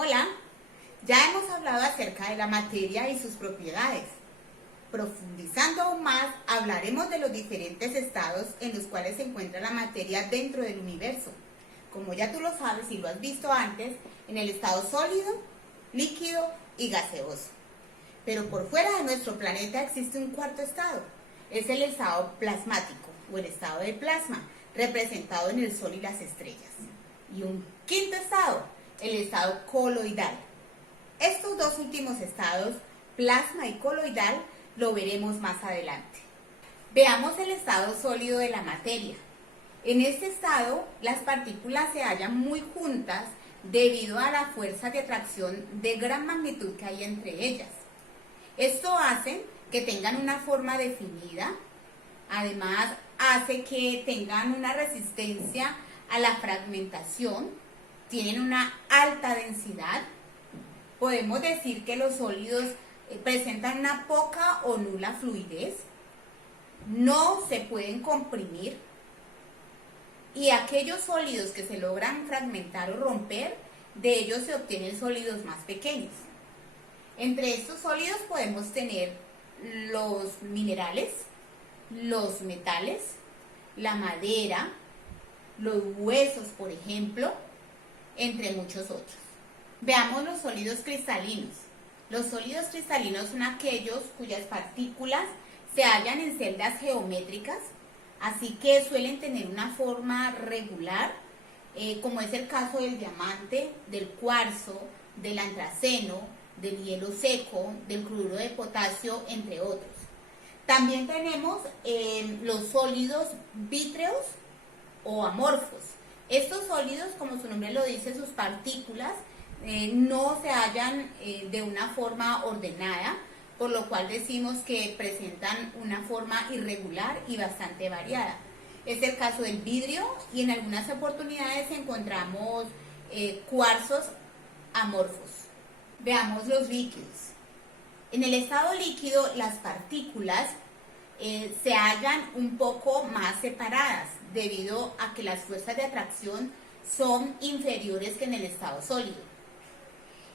Hola, ya hemos hablado acerca de la materia y sus propiedades. Profundizando aún más, hablaremos de los diferentes estados en los cuales se encuentra la materia dentro del universo. Como ya tú lo sabes y lo has visto antes, en el estado sólido, líquido y gaseoso. Pero por fuera de nuestro planeta existe un cuarto estado. Es el estado plasmático o el estado de plasma, representado en el Sol y las estrellas. Y un quinto estado, el estado coloidal. Estos dos últimos estados, plasma y coloidal, lo veremos más adelante. Veamos el estado sólido de la materia. En este estado, las partículas se hallan muy juntas debido a la fuerza de atracción de gran magnitud que hay entre ellas. Esto hace que tengan una forma definida, además hace que tengan una resistencia a la fragmentación, tienen una alta densidad. Podemos decir que los sólidos presentan una poca o nula fluidez, no se pueden comprimir, y aquellos sólidos que se logran fragmentar o romper, de ellos se obtienen sólidos más pequeños. Entre estos sólidos podemos tener los minerales, los metales, la madera, los huesos, por ejemplo, entre muchos otros. Veamos los sólidos cristalinos. Los sólidos cristalinos son aquellos cuyas partículas se hallan en celdas geométricas, así que suelen tener una forma regular, como es el caso del diamante, del cuarzo, del antraceno, del hielo seco, del cloruro de potasio, entre otros. También tenemos los sólidos vítreos o amorfos. Estos sólidos, como su nombre lo dice, sus partículas no se hallan de una forma ordenada, por lo cual decimos que presentan una forma irregular y bastante variada. Es el caso del vidrio, y en algunas oportunidades encontramos cuarzos amorfos. Veamos los líquidos. En el estado líquido, las partículas se hallan un poco más separadas debido a que las fuerzas de atracción son inferiores que en el estado sólido.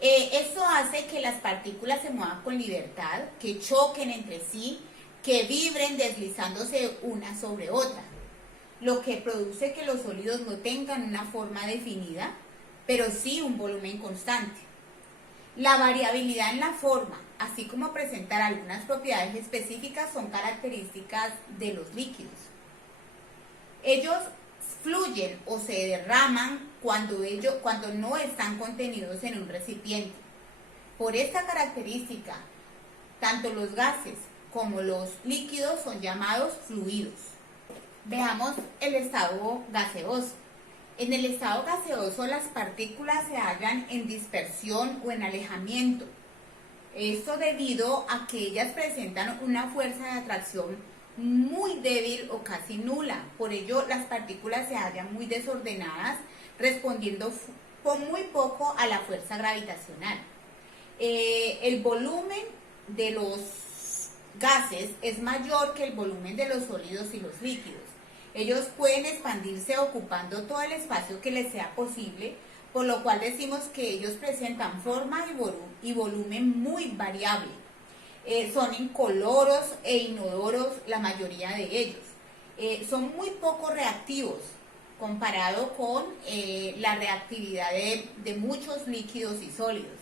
Esto hace que las partículas se muevan con libertad, que choquen entre sí, que vibren deslizándose una sobre otra, lo que produce que los sólidos no tengan una forma definida, pero sí un volumen constante. La variabilidad en la forma, así como presentar algunas propiedades específicas, son características de los líquidos. Ellos fluyen o se derraman cuando no están contenidos en un recipiente. Por esta característica, tanto los gases como los líquidos son llamados fluidos. Veamos el estado gaseoso. En el estado gaseoso, las partículas se hallan en dispersión o en alejamiento. Esto debido a que ellas presentan una fuerza de atracción muy débil o casi nula. Por ello, las partículas se hallan muy desordenadas, respondiendo con muy poco a la fuerza gravitacional. El volumen de los gases es mayor que el volumen de los sólidos y los líquidos. Ellos pueden expandirse ocupando todo el espacio que les sea posible, por lo cual decimos que ellos presentan forma y volumen muy variable. Son incoloros e inodoros la mayoría de ellos. Son muy poco reactivos comparado con la reactividad de muchos líquidos y sólidos.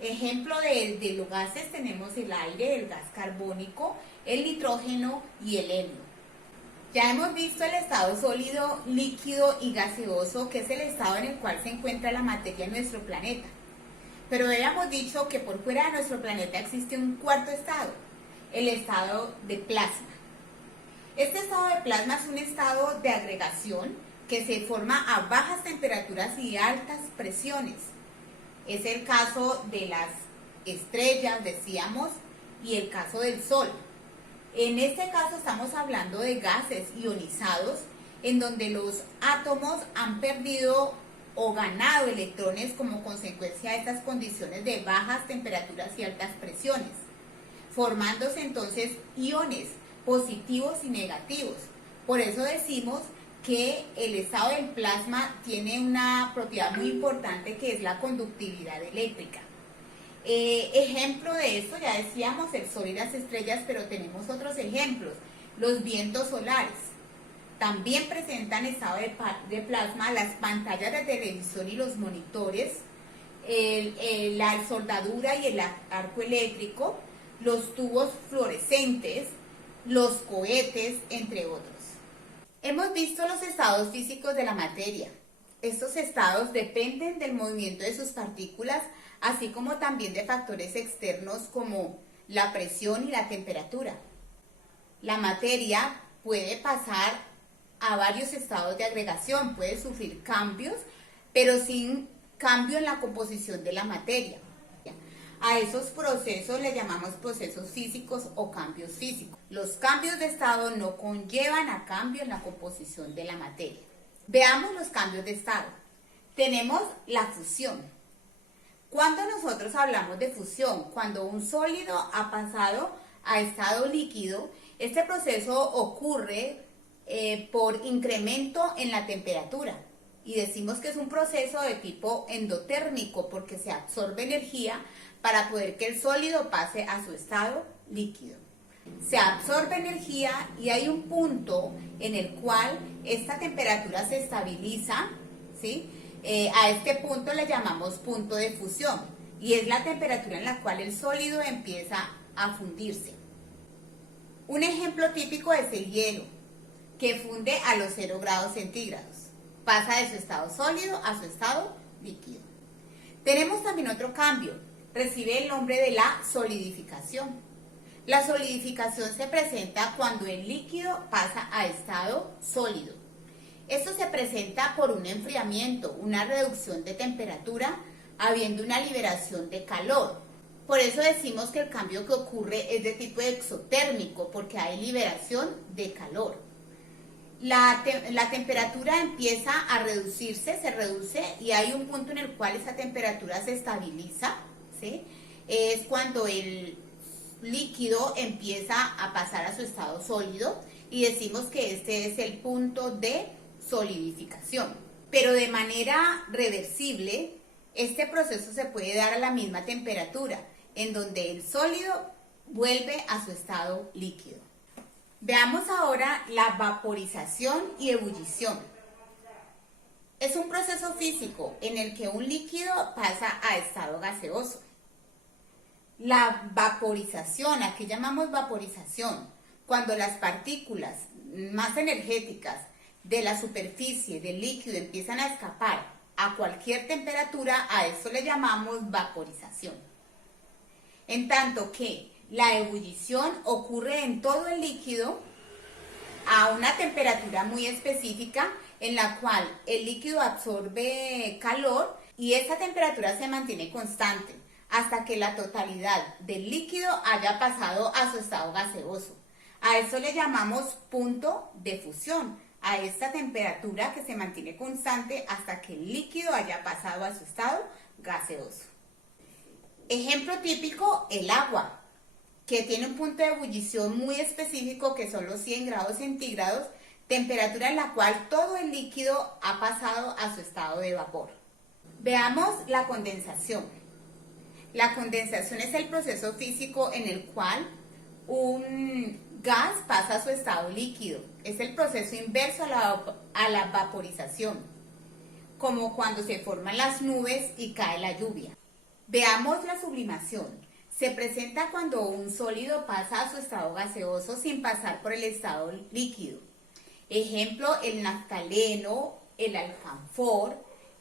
Ejemplo de los gases tenemos el aire, el gas carbónico, el nitrógeno y el helio. Ya hemos visto el estado sólido, líquido y gaseoso, que es el estado en el cual se encuentra la materia en nuestro planeta. Pero habíamos dicho que por fuera de nuestro planeta existe un cuarto estado, el estado de plasma. Este estado de plasma es un estado de agregación que se forma a bajas temperaturas y altas presiones. Es el caso de las estrellas, decíamos, y el caso del Sol. En este caso estamos hablando de gases ionizados, en donde los átomos han perdido o ganado electrones como consecuencia de estas condiciones de bajas temperaturas y altas presiones, formándose entonces iones positivos y negativos. Por eso decimos que el estado del plasma tiene una propiedad muy importante, que es la conductividad eléctrica. Ejemplo de esto, ya decíamos, el sol y las estrellas, pero tenemos otros ejemplos. Los vientos solares también presentan estado de plasma, las pantallas de televisión y los monitores, la soldadura y el arco eléctrico, los tubos fluorescentes, los cohetes, entre otros. Hemos visto los estados físicos de la materia. Estos estados dependen del movimiento de sus partículas, así como también de factores externos como la presión y la temperatura. La materia puede pasar a varios estados de agregación, puede sufrir cambios, pero sin cambio en la composición de la materia. A esos procesos le llamamos procesos físicos o cambios físicos. Los cambios de estado no conllevan a cambio en la composición de la materia. Veamos los cambios de estado. Tenemos la fusión. Cuando nosotros hablamos de fusión, cuando un sólido ha pasado a estado líquido, este proceso ocurre por incremento en la temperatura. Y decimos que es un proceso de tipo endotérmico porque se absorbe energía para poder que el sólido pase a su estado líquido. Se absorbe energía y hay un punto en el cual esta temperatura se estabiliza, ¿sí? A este punto le llamamos punto de fusión y es la temperatura en la cual el sólido empieza a fundirse. Un ejemplo típico es el hielo, que funde a los 0 grados centígrados. Pasa de su estado sólido a su estado líquido. Tenemos también otro cambio, recibe el nombre de la solidificación. La solidificación se presenta cuando el líquido pasa a estado sólido. Esto se presenta por un enfriamiento, una reducción de temperatura, habiendo una liberación de calor. Por eso decimos que el cambio que ocurre es de tipo exotérmico, porque hay liberación de calor. La temperatura empieza a reducirse, se reduce y hay un punto en el cual esa temperatura se estabiliza, ¿sí? Es cuando el líquido empieza a pasar a su estado sólido y decimos que este es el punto de solidificación. Pero de manera reversible, este proceso se puede dar a la misma temperatura, en donde el sólido vuelve a su estado líquido. Veamos ahora la vaporización y ebullición. Es un proceso físico en el que un líquido pasa a estado gaseoso. La vaporización, ¿a qué llamamos vaporización? Cuando las partículas más energéticas de la superficie del líquido empiezan a escapar a cualquier temperatura, a eso le llamamos vaporización. En tanto que la ebullición ocurre en todo el líquido a una temperatura muy específica en la cual el líquido absorbe calor y esa temperatura se mantiene constante hasta que la totalidad del líquido haya pasado a su estado gaseoso. A eso le llamamos punto de fusión, a esta temperatura que se mantiene constante hasta que el líquido haya pasado a su estado gaseoso. Ejemplo típico, el agua, que tiene un punto de ebullición muy específico que son los 100 grados centígrados, temperatura en la cual todo el líquido ha pasado a su estado de vapor. Veamos la condensación. La condensación es el proceso físico en el cual un gas pasa a su estado líquido. Es el proceso inverso a la vaporización, como cuando se forman las nubes y cae la lluvia. Veamos la sublimación. Se presenta cuando un sólido pasa a su estado gaseoso sin pasar por el estado líquido. Ejemplo, el naftaleno, el alcanfor,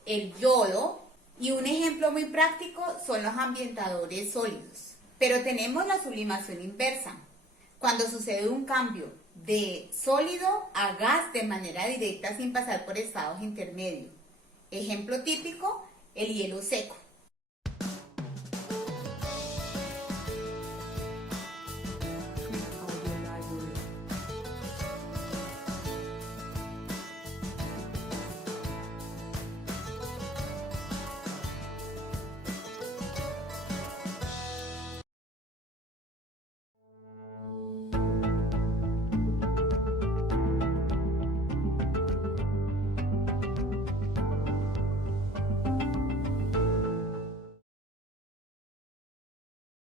el yodo. Y un ejemplo muy práctico son los ambientadores sólidos. Pero tenemos la sublimación inversa, cuando sucede un cambio de sólido a gas de manera directa sin pasar por estados intermedios. Ejemplo típico, el hielo seco.